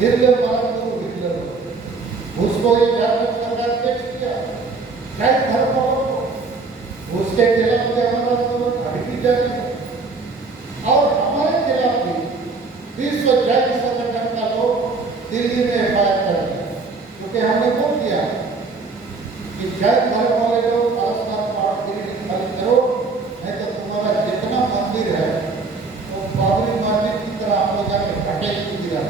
Hitler मारा तो Hitler उसको ये जाकर सरकार पेश किया, शायद धर्म को उसके खिलाफ भी हमारा आंदोलन अभी भी जारी है। और हमारे खिलाफ भी विश्व जैन संगठन का लोग दिल्ली में एफआईआर कर दिया, क्योंकि हमने बोल दिया कि जैन धर्म वाले लोग पारसनाथ पहाड़ गिरी खाली करो, नहीं तो तुम्हारा जितना मंदिर है वो बाबरी मस्जिद की तरह हम लोग जाकर कटेज की दिया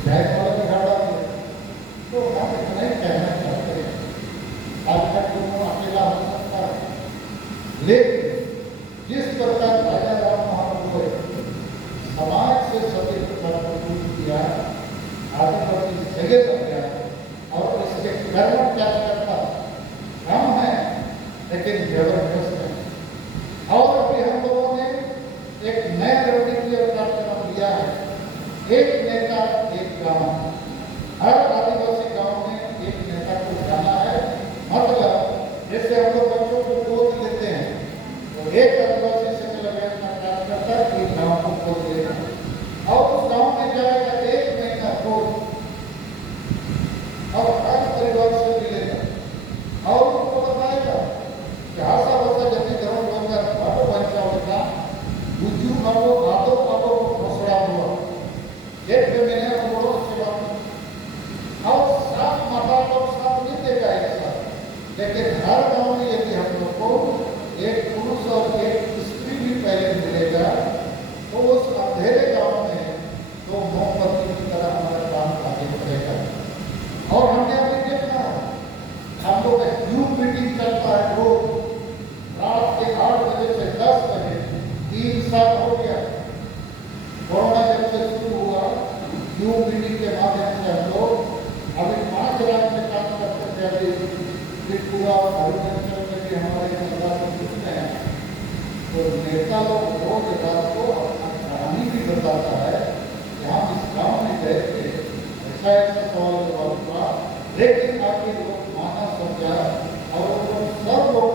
जैन वाले भी हटा दिया। तो हम इतना ही कहना चाहते हैं, आज तक तुम अकेला हो सकता है, लेकिन जिस प्रकार राजा राम मोहन रॉय समाज से सभी प्रकार को दूर किया, आदिवासी जगह बन गया और इसके कर्म क्या करता हम है, लेकिन जबरदस्त है। और अभी हम लोगों ने एक नया रणनीति कार्यक्रम लिया है, एक नेता एक गांव। हर आदिवासी गांव में एक नेता को जाना है, मतलब जैसे हम लोग बच्चों को गोद लेते हैं तो एक आदिवासी से कार्य करता है, एक गांव को गोद लेना और उस गांव में जाएगा 1 महीना रोज और हर परिवार से मिलेगा और उनको बताएगा कि आशा बसा जब भी घरों होगा बाबो बच्चा होगा बुद्धू बाबो बातों बाबो घोषणा हुआ 1 महीने बोलो सेवा और सात माता लोग साथ नहीं देगा एक साथ, लेकिन हर गांव में यदि हम लोग को एक पुरुष और एक स्त्री भी पहले मिलेगा तो उस अंधेरे गांव में तो मोमबत्ती की तरह हमारा काम आगे बढ़ेगा। और हमने अभी देखा हम लोग यूथ मीटिंग चलता है रोज रात के 8 बजे से 10 बजे, 3 साल हो गया। कोरोना जब से शुरू हुआ यूथ मीटिंग के माध्यम से हम लोग अभी 5 लाख से काम करते थे, अभी त्रिपुरा और अरुणाचल में भी हमारे हैं। तो नेता लोग रोज रात को अपना कहानी भी बताता है कि हम इस गांव में गए थे, ऐसा ऐसा सवाल जवाब हुआ, लेकिन आपके लोग माना समझा और लोग सब लोग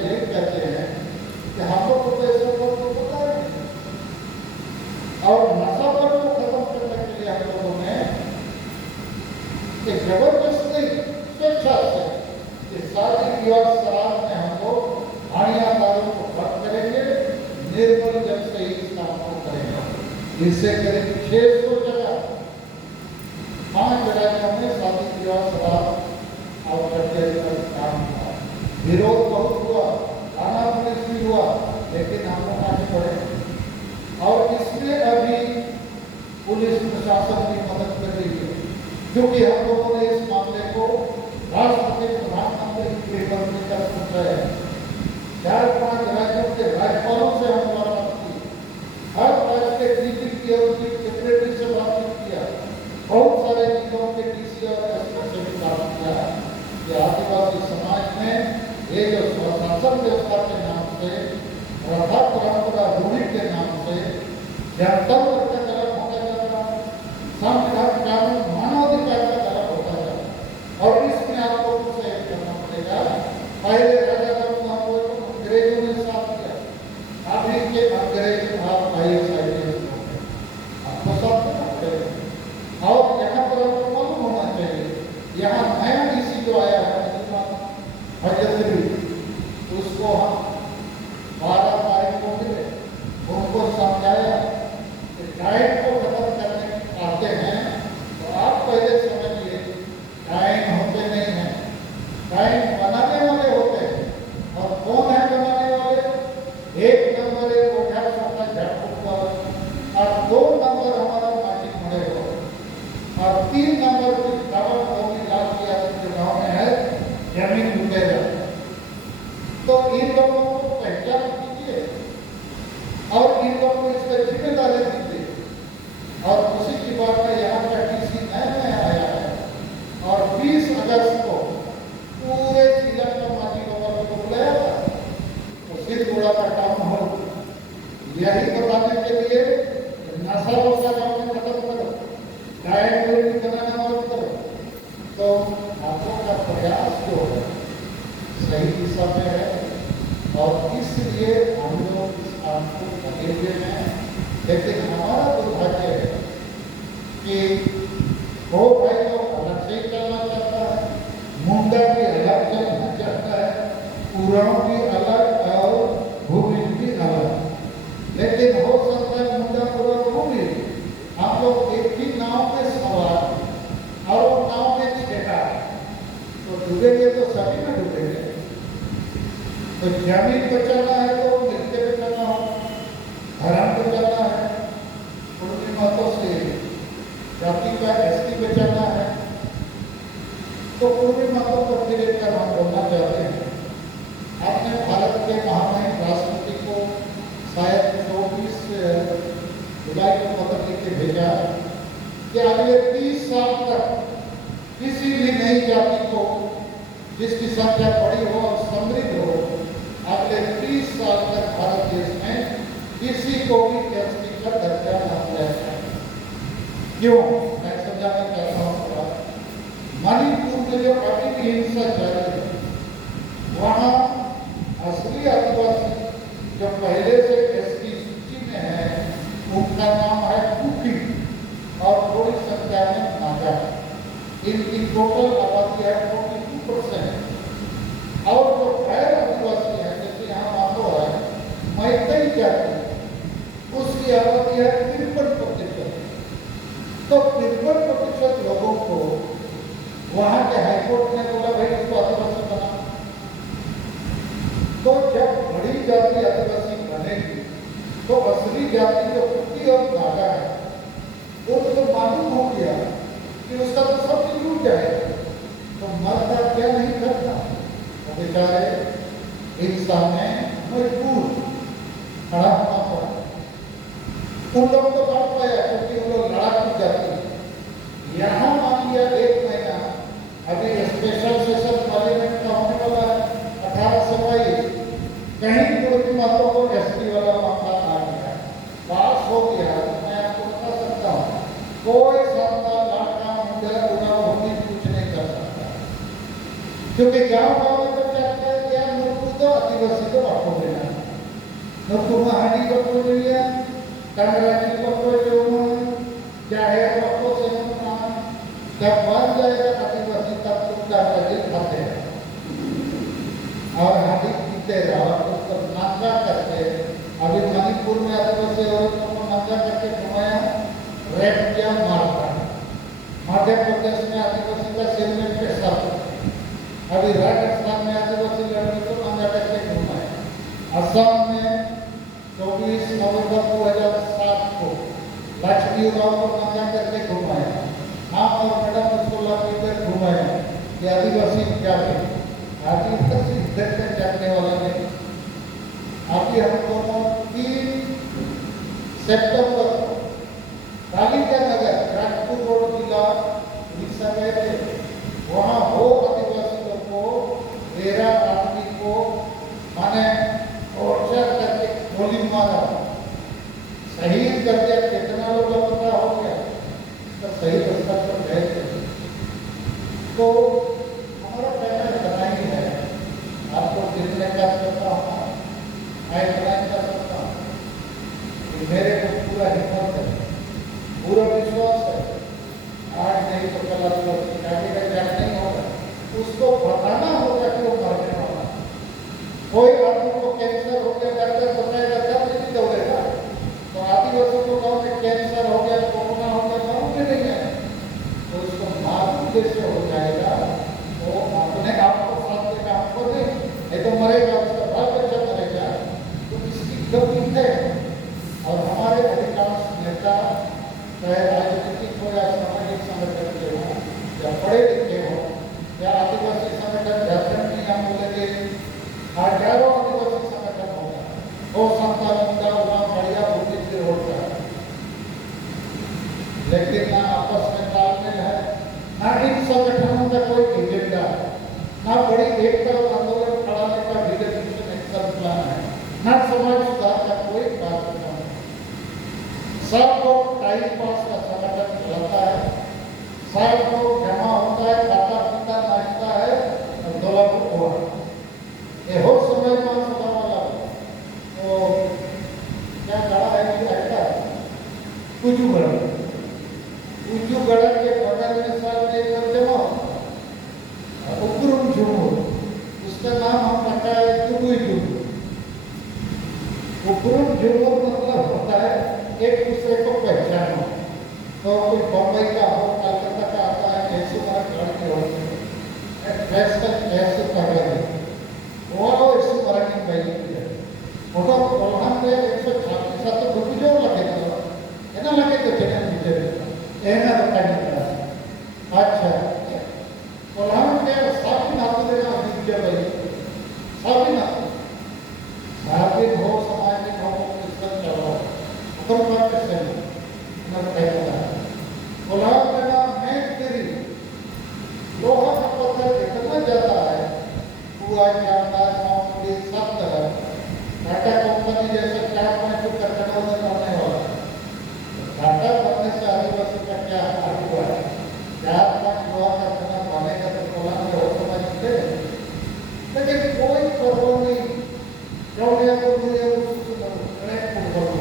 ये कहते हैं कि हम लोग को ऐसा लोग पता है। और नशा पर को खत्म करने के लिए हम लोगों ने जबरदस्ती स्वेच्छा से शादी विवाह शराब में हम लोग भाड़िया दारू को बंद करेंगे, निर्मल जल से ही इस काम को करेंगे। इससे करीब 600 जगह 5 राज्यों में शादी विवाह शराब और कचहरी का काम हुआ, विरोध बहुत हुआ, थाना पुलिस भी हुआ, लेकिन हम लोग आगे बढ़े। और इसमें अभी पुलिस प्रशासन की मदद कर रही है, क्योंकि हम लोगों ने इस मामले को राष्ट्रपति प्रधानमंत्री की टेबल में कर सकते हैं। 4-5 राज्यों के राज्यपालों से हम बात की, हर राज्य के डीजीपी और चीफ सेक्रेटरी से बातचीत किया, बहुत सारे जिलों के डीसी और एसपी से भी बात किया कि आदिवासी समाज में ये जो स्वशासन व्यवस्था के नाम से, प्रथा परंपरा रूढ़ी के नाम से जनतंत्र का गलत होता जा रहा है, संविधान कानून मानवाधिकार का गलत होता जा रहा है। और इसमें आपको कुछ करना पड़ेगा। पहले राजा राम मोहन रॉय को अंग्रेजों ने साथ किया, अभी के अंग्रेज आप आपको साथ करना पड़ेगा। और यहाँ पर आपको मालूम होना चाहिए, यहाँ नया डीसी जो आया है हजरतरी, उसको हम 12 तारीख को मिले, उनको समझाया कि डाइट को खत्म करने आते हैं तो आप पहले समझिए डाइन होते नहीं हैं, डाइन बनाने वाले होते हैं। और कौन है बनाने वाले? 1 नंबर है ओझा सोता झटपुट पर, और 2 नंबर हमारा माटी खड़े हो, और 3 नंबर की खबर होगी लाल किया जो गाँव में है जमीन लुटेगा। तो इन लोगों को पहचान कीजिए और इन लोगों को इसका जिम्मेदारी दीजिए। और उसी की बात में यहाँ का डीसी नया आया है और 20 अगस्त को पूरे जिला का माटी लोगों को बुलाया था, तो सिरगुड़ा का काम हो यही बताने के लिए नशा वशा गाँव में खत्म करो, डायट बनाने वालों करो। तो आपको का प्रयास जो है सही दिशा में है और इसलिए हम लोग इस काम को लगे हुए हैं। लेकिन हमारा दुर्भाग्य है कि वो भाई तो अलग से ही चलना चाहता है, मुंडा भी अलग चलना चाहता है, उरांव भी अलग और भूमि भी अलग। लेकिन हो सकता है मुंडा पूरा भूमि हम लोग एक ही नाव में सवार और वो नाव में छेड़ा तो डूबेंगे तो सभी में डूबेंगे। तो जमीन बचाना है तो मिलके बचाना हो, हराम बचाना है, उनकी मतों से जाति का एसटी बचाना है, तो पूर्वी मतों को फिर लेकर हम बोलना चाहते हैं। आपने भारत के महामहिम राष्ट्रपति को शायद 24 जुलाई को पत्र लिख के भेजा कि अगले 30 साल तक किसी भी नई जाति को जिसकी संख्या बड़ी हो और समृद्ध हो, अगले 30 साल तक भारत देश में किसी को भी एसटी का दर्जा न दिया जाए। क्यों? मैं समझाना चाहता हूँ थोड़ा। मणिपुर में जो अभी भी हिंसा जारी है, वहाँ असली आदिवासी जो पहले से एसटी सूची में है, उनका नाम है कुकी और थोड़ी संख्या में नागा। इनकी टोटल आबादी है 42%। और जो गैर आदिवासी है, जैसे यहाँ मानो है मैतई जाति, उसकी आबादी है 53%। तो 53% लोगों को वहाँ के हाईकोर्ट ने बोला भाई इसको आदिवासी बना। तो जब बड़ी जाति आदिवासी बनेगी तो असली जाति जो कुकी और नागा है उनको मालूम हो गया कि उसका तो सब चीज लूट जाएगा, तो मरता क्या नहीं करता, तो बेचारे इंसान में मजबूर खड़ा होना पड़ा। उन लोग तो बढ़ पाया क्योंकि उन लोग लड़ाकू जाती है। यहाँ मान लिया 1 महीना अभी स्पेशल सेशन पार्लियामेंट का होने वाला है 18 से 22, कहीं पूर्वी मतों को एसटी वाला मामला आ गया, पास हो गया, तो मैं आपको बता सकता हूँ कोई सत्ता लाटा मुंडा उड़ा होगी कुछ नहीं कर सकता। क्योंकि गाँव में तो कहते हैं कि यार नुकू तो आदिवासी को आपको देना, नुकू महानी को कोई नहीं है, कंगराजी को कोई जो चाहे आपको से जब बन जाएगा आदिवासी तब तुम कंगराजी खाते हैं और हाथी पीते रहो, उसको नंगा करके। अभी मणिपुर में आदिवासी औरतों को नंगा करके घुमाया, रेप किया, मारता है। मध्य प्रदेश में आदिवासी का सिर में पेशाब, अभी राजस्थान में आदिवासी लड़की को नंगा करके घुमाया। असम में 24 नवंबर 2007 को लक्ष्मी उरांव को नंगा करके घुमाया। हाँ और मैडम उसको लड़कर घुमाया कि आदिवासी क्या है, आदिवासी इधर से जाने वाला नहीं। अभी हम दोनों 3 सितंबर को कालिका नगर राजपुर रोड जिला उड़ीसा गए थे। वहाँ हो आदिवासी लोग को 13 आदमी को माने टॉर्चर करके गोली मारा, शहीद कर दिया। कितना लोग पता हो गया, तो सही रास्ता पर गए थे। तो हमारा कहना इतना ही है, आपको जितने का करता हूँ मैं इतना ही कर सकता हूँ कि मेरे को पूरा हिम्मत है, पूरा विश्वास है, आज नहीं तो कल आदिवासी आगे का ज्ञान नहीं होगा, उसको बताना होगा कि वो मरने वाला। कोई आदमी को कैंसर हो गया डॉक्टर बताएगा तब नहीं दौड़ेगा, तो आदिवासी को गाँव में कैंसर हो गया, कोरोना हो गया, गाँव में नहीं है, तो उसको मालूम जैसे हो जाएगा वो अपने आप को साथ देगा, आपको नहीं तो मरेगा, उसका बाल बच्चा मरेगा। तो इसकी गति है। और हमारे अधिकांश नेता चाहे राजनीतिक हो या सामाजिक संगठन के हो या पढ़े लिखे हो या आदिवासी संगठन झारखंड में हम बोलेंगे हजारों आदिवासी संगठन होगा, वो संता मुंडा वहाँ बढ़िया भूमि से होता है, लेकिन ना आपस में तालमेल है, ना इन संगठनों का कोई एजेंडा है, ना बड़ी एकता और आंदोलन कराने का डिलेगेशन एक्शन प्लान है, ना समाज सुधार का कोई कार्यक्रम है। सब लोग टाइम पास का संगठन चलाता है, सब लोग जमा होता है, खाता पीता नाचता है और दोला को हुआ ये हो समय में सदा वाला तो क्या गड़ा है कि ऐसा कुछ गड़ा के बगल में उपरूप जुमूर मतलब होता है एक दूसरे को पहचानो। तो कोई बम्बई का हो, कलकत्ता का आता है, कैसे बात गाड़ी होती है, कैसे कैसे पहले वो ऐसे मराठी पहले है वो कोल्हान में 136 तो रुपये जो लगे तो है ना, लगे तो चले नीचे है ना, तो क्या अच्छा कोल्हान के साथ नाते देना विद्या भाई साथ नाते साथ हो समाज में हो इज्जत करो तो बात कैसे ना कहता है कोल्हान में ना मैं तेरी लोहा का पत्थर देखना जाता है हुआ क्या कंपनी सब तरह टाटा कंपनी जैसे 4-5 कारखाना बनने वाला टाटा बनने से आदिवासी का क्या हाल हुआ है, 4-5 लोहा कारखाना बनेगा तो कोल्हान में हो समझते, लेकिन कोई परवाह नहीं क्यों नहीं आपको मुझे उसको कनेक्ट करो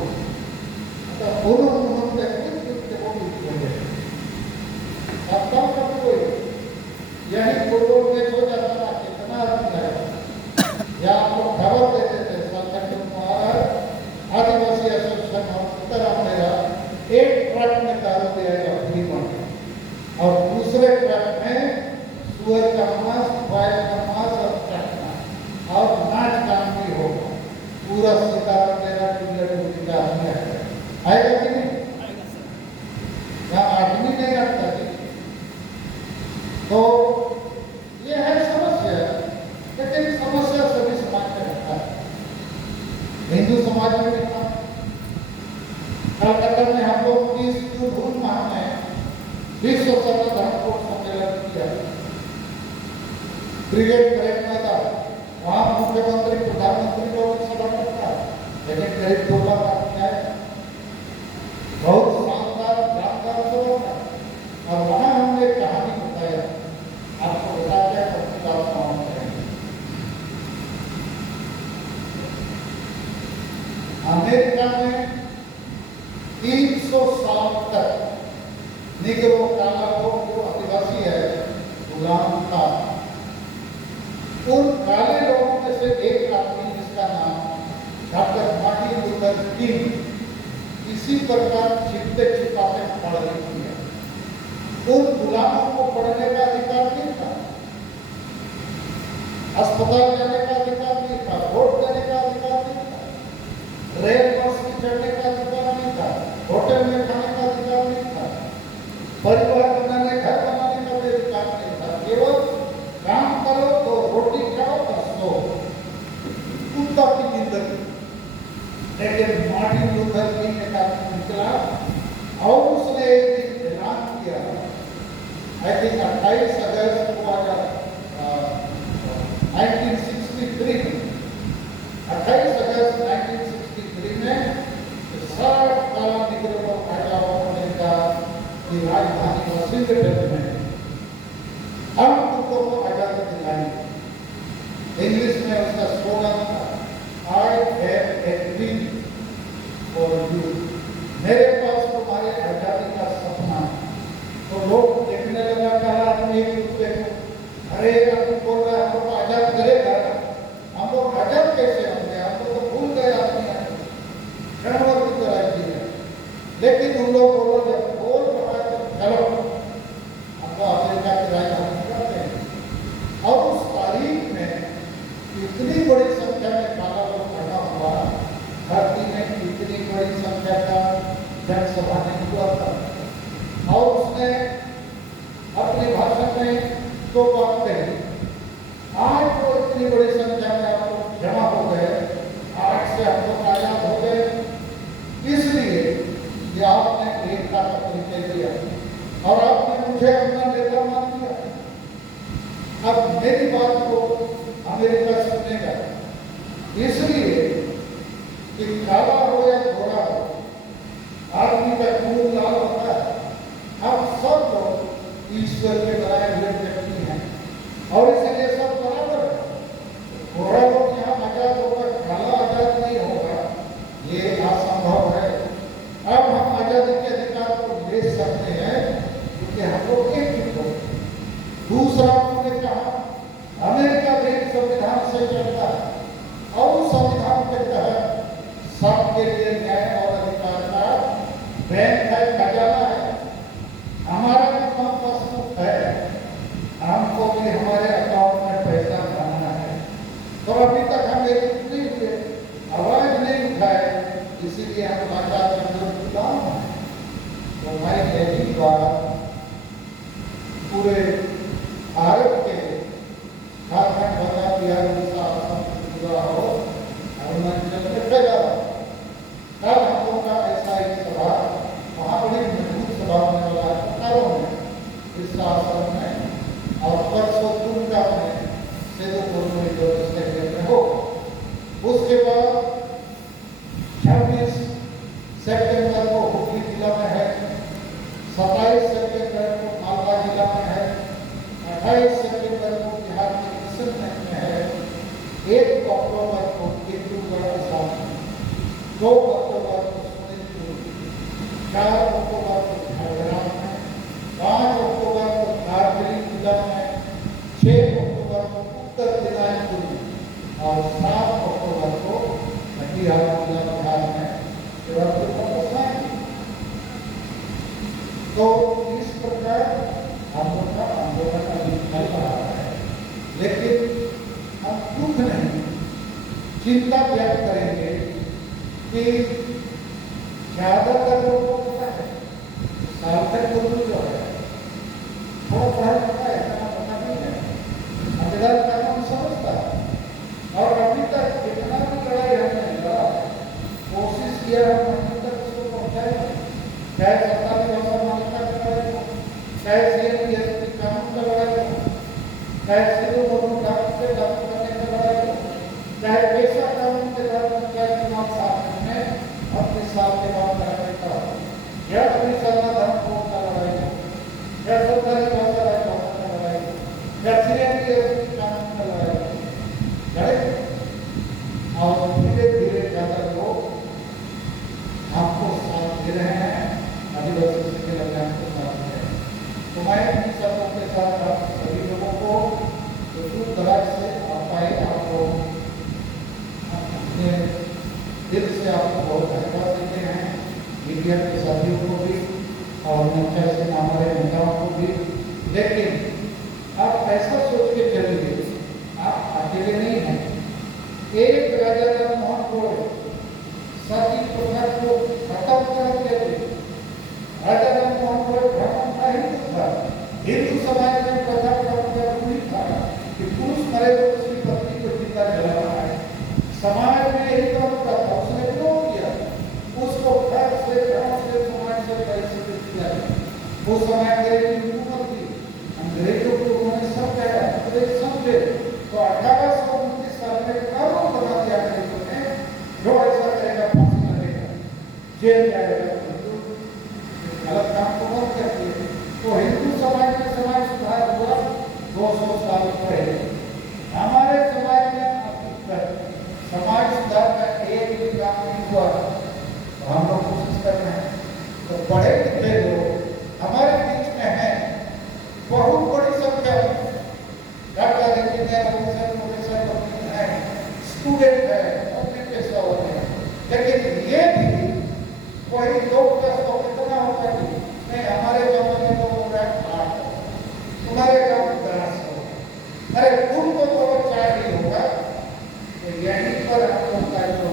तो दोनों हम देखते वो भी अब काम करते कोई यही पूर्व में हो जाता था कितना आदमी है या आपको खबर देते थे सरकार कुमार आदिवासी एसोसिएशन और सीताराम ने एक ट्रक में दारू दिया फ्री में और दूसरे ट्रक में सुअर का मांस, बैल का मांस और चटना और नाच काम भी होगा। पूरा सीताराम मेरा टूटी का आदमी आएगा कि नहीं, यहाँ आदमी नहीं रखता जी। तो ये है समस्या, लेकिन समस्या सभी समाज में रहता है, हिंदू समाज में भी था। कलकत्ता में हम लोग 30 जून माह में विश्व सर्वधर्म सम्मेलन किया, ब्रिगेड परेड में था, वहाँ मुख्यमंत्री प्रधानमंत्री लोग सभा करता, लेकिन करीब 2 लाख आदमी आए, बहुत शानदार जानदार सभा था। और वहाँ हमने कहानी बताया, आपको बता क्या सबकी बात मालूम करेंगे। अमेरिका में 300 साल तक निगरो काला लोग जो आदिवासी है गुलाम था। उन काले लोगों में से एक आदमी जिसका नाम डॉक्टर मार्टिन लूथर किंग इसी प्रकार छिपते छिपाते पढ़ लिखी है। उन गुलामों को पढ़ने का अधिकार नहीं था, अस्पताल जाने का अधिकार नहीं था, वोट देने का अधिकार नहीं था, रेल बस में चढ़ने का अधिकार नहीं था, होटल में खाने का अधिकार नहीं था, परिवार बनाने घर बनाने का भी अधिकार नहीं था। केवल काम करो तो रोटी खाओ बस सो, कुत्ता की जिंदगी। लेकिन मार्टिन लूथर किंग ने कहा निकला और उसने एक दिन ऐलान किया, आई थिंक 28 अगस्त 1963 में 28 अगस्त 1963 में सारा काला निगरों को हटाओ अमेरिका की राजधानी वाशिंगटन में हम लोगों को आजादी दिलाएंगे। इंग्लिश में उसका स्लोगन था, I have a dream for you, मेरे पास तुम्हारे आजादी का सपना। तो लोग देखने लगा काला आदमी एक दूसरे को, अरे आदमी बोल रहा है हम लोग आजाद करेगा, हम लोग आजाद कैसे होंगे, हम लोग तो भूल गए आदमी है जानवर की तरह जी है। लेकिन उन लोग बोलो जब बोल रहा है तो चलो हमको अमेरिका की राजधानी करते हैं। और उस तारीख में इतनी बड़ी संख्या में काला लोग खड़ा हुआ, धरती में इतनी बड़ी संख्या का जनसभा नहीं हुआ था। और उसने अपने भाषण में तो बात कही, आज तो इतनी बड़ी संख्या में आप लोग जमा हो गए, आज से हम लोग आजाद हो गए, इसलिए कि आपने एकता का परिचय दिया और आपने मुझे अपना नेता मान दिया। अब मेरी बात को अमेरिका सुनेगा, इसलिए कि काला हो या गोरा हो, आदमी का खून लाल होता है। अब सब लोग ईश्वर के बनाए हुए व्यक्ति हैं और इसलिए सब बराबर है। गोरा लोग यहाँ आजाद होगा, काला आजाद नहीं होगा, ये असंभव है। अब हम आजादी के अधिकार को ले सकते हैं क्योंकि हम लोग एकजुट हो। दूसरा उन्होंने कहा हमें सबके लिए न्याय और अधिकार का बैंक है, खजाना है। हमारा भी पासबुक है, हमको भी हमारे अकाउंट में पैसा भरना है। तो अभी तक हम एक नहीं हुए, आवाज नहीं उठाए, इसीलिए हम लाचार गुलाम हैं। तो मैं यही बात पूरे भारत के झारखंड बता बिहार उड़ीसा पूरा हो अरुणाचल में फैला। कल हम लोगों का ऐसा एक सभा वहाँ बड़ी मजबूत सभा होने वाला है कारों में, इस आश्रम में, और परसों टूटा में सेदुपुर में जो स्टेडियम में हो। उसके बाद 26 सितंबर को हुगली जिला में है, 27 सितंबर को मालवा जिला में है, 28 सितंबर को बिहार के किशनगंज में है, 1 अक्टूबर को डिब्रूगढ़ असम में, 2 अक्टूबर को शोणितपुर, 4 अक्टूबर को झारग्राम में, 5 अक्टूबर को दार्जिलिंग जिला में, 6 अक्टूबर को उत्तर दिनाजपुर में, और 7 अक्टूबर को कटिहार जिला बिहार में तो इस प्रकार हम लोग का आंदोलन अभी चल रहा है। लेकिन हम दुख नहीं, चिंता व्यक्त करेंगे कि ज्यादातर लोगों को पता है सार्थक गुरु जो है थोड़ा पढ़ा लिखा है, इतना पता नहीं है, संविधान कानून समझता है। और अभी तक जितना भी लड़ाई हमने लड़ा, कोशिश किया हम तक उसको पहुंचाए, चाहे सरकारी भाषा मान्यता का लड़ाई हो, चाहे सीएम कानून का लड़ाई हो, चाहे सिविल कानून से लागू करने का लड़ाई हो, चाहे पेशा कानून के द्वारा पंचायत चुनाव साथ में 28 साल के बाद करने का हो, या अपनी सरना धर्म कोड का लड़ाई हो, या सरकारी भाषा राजभाषा का लड़ाई हो, या सीएम कानून का लड़ाई हो, और धीरे धीरे ज्यादा लोग आपको साथ दे रहे हैं, आदिवासी के अभियान को साथ दे रहे हैं। तो मैं इन सबों के साथ आप सभी लोगों को दूर दराज से आ पाए, आपको अपने दिल से आपको बहुत धन्यवाद देते हैं, मीडिया के साथियों को भी और मंचा से हमारे नेताओं को भी। लेकिन आप ऐसा सोच के चलिए, आप अकेले नहीं हैं। एक राजा राममोहन गोड़े सती प्रथा को खत्म करके राजा राममोहन गोड़े ब्राह्मण था, हिंदू था, हिंदू समाज में प्रथा का था कि पुरुष मरे तो उसकी पत्नी को जिंदा जलाना है। समाज में यही काम था, उसने क्यों किया, उसको घर से समाज से परिस्थित किया। वो समय अंग्रेजी हुकूमत थी, अंग्रेजों को उन्होंने समझाया, अंग्रेज समझे तो 1829 साल में कानून बना दिया अंग्रेजों ने, जो ऐसा करेगा फांसी लगेगा, जेल जाएगा, गलत काम को बंद कर दिए। तो हिंदू समाज में समाज सुधार हुआ 200 साल पहले। हमारे समाज में अभी तक समाज सुधार का एक भी काम नहीं हुआ, तो हम लोग कोशिश कर रहे हैं। तो पढ़े लिखे लोग हमारे बीच में हैं, बहुत बड़ी संख्या में, डॉक्टर इंजीनियर प्रोफेसर है, स्टूडेंट है, अपने पेशा होते हैं। लेकिन ये भी वही लोग का तो कितना होता है, नहीं हमारे जमाने में वो 8 हो, तुम्हारे गाँव में 10 हो, अरे तुमको तो 4 ही होगा। तो यहीं पर हम लोग का जो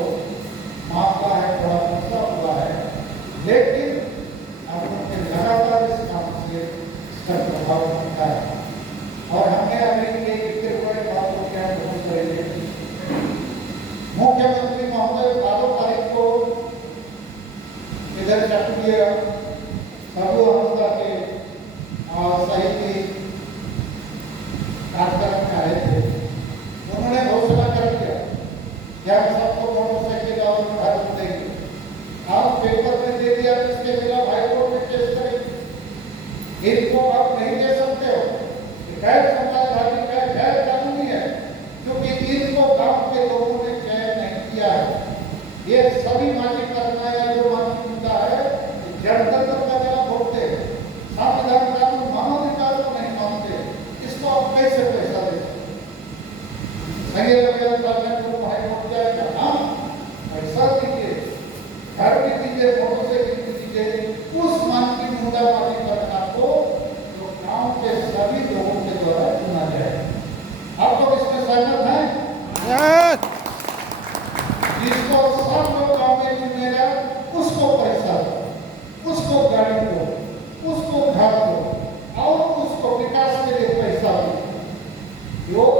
मामला है थोड़ा फंसा हुआ है, लेकिन हम लोग के लगातार इस काम से इसका प्रभाव होता है। और हमने अभी एक बड़े बातों के अनुभव करेंगे। मुख्यमंत्री महोदय 12 तारीख को इधर चक्रीय साधु हंसा के शहीदी कार्यक्रम में आए थे। उन्होंने घोषणा कर दिया कि हम सबको मोटरसाइकिल और घर देंगे। आप पेपर में दे दिया, इसके खिलाफ हाईकोर्ट में केस करेंगे। इनको आप नहीं दे सकते हो, गैर समाजवादी का गैर कानूनी है, क्योंकि इनको गांव के लोगों ने चयन नहीं किया है। ये सभी माजी करना या जो माजी मुद्दा है, जनतंत्र का जवाब होते हैं, संविधान कानून मानवाधिकार को नहीं मानते, इसको आप कैसे पैसा दे सकते? हाईकोर्ट जाएगा, हाँ पैसा दीजिए, साल लोग गाँव में चुनेगा, उसको पैसा दो, उसको गाड़ी दो, उसको घर दो और उसको विकास के लिए पैसा दो। योग